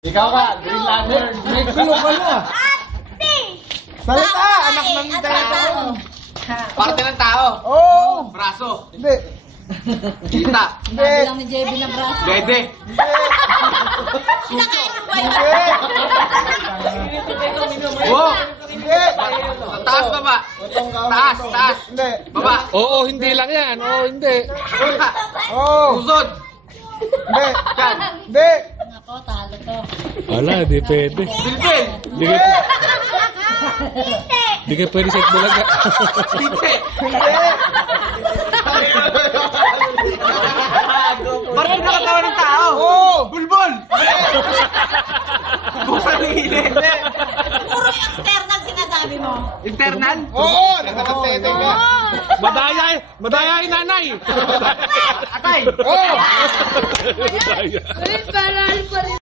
Ikaw ka, Green Lantern. May gulo-gulo ah. Ate! Salita, anak ng tao. Parte ng tao. Oo. Braso. Hindi. Kita. Hindi. lang ni JB na braso. Dede. Kinakain ng buhay. Buhok. Hindi. Taas baba. Taas, taas. Hindi. Baba. Oo, hindi lang yan. Oo, hindi. Oo. Pusod. Hindi. Yan. Hindi. Ako, talo to. Wala, di pwede. Bilbil. Di ka, di ka pwede sa itbulaga. Tite. Hindi. Parte ng katawan ng tao. Oo. Bulbol. Busa ng hili. Puro external sinasabi mo. Internal. Oo. Nakakatete ka. Madaya yung nanay. Atay. Oo. Madaya. Uy, parang pa rin.